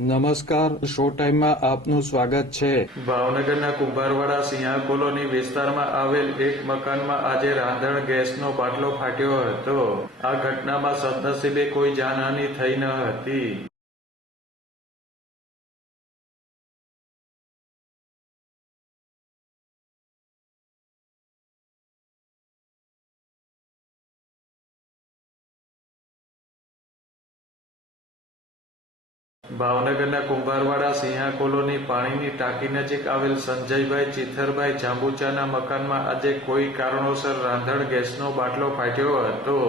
નમસ્કાર, શો ટાઈમમાં આપનું સ્વાગત છે। ભાવનગરના કુંભારવાડા સિંહા કોલોની વિસ્તારમાં આવેલ એક મકાનમાં આજે રાંધણ ગેસનો બાટલો ફાટ્યો હતો। આ ઘટનામાં સદનસીબે કોઈ જાનહાનિ થઈ ન હતી। ભાવનગરના કુંભારવાડા સિંહા કોલોની પાણીની ટાંકી નજીક આવેલ સંજયભાઈ ચિથરભાઈ જાંબુચાના મકાનમાં આજે કોઈ કારણોસર રાંધણ ગેસનો બાટલો ફાટ્યો હતો।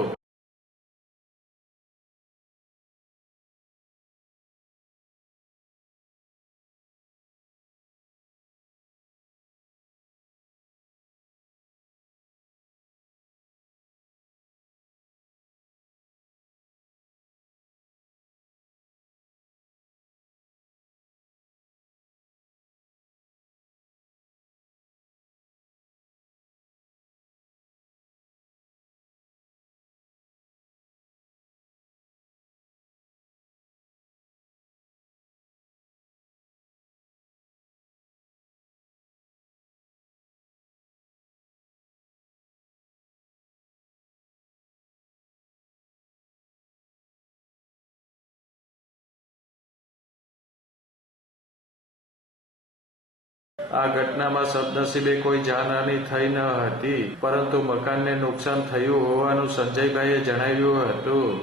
આ ઘટનામાં સદનસીબે કોઈ જાનહાનિ થઈ ન હતી, પરંતુ મકાનને નુકસાન થયું હોવાનું સંજયભાઈએ જણાવ્યું હતું।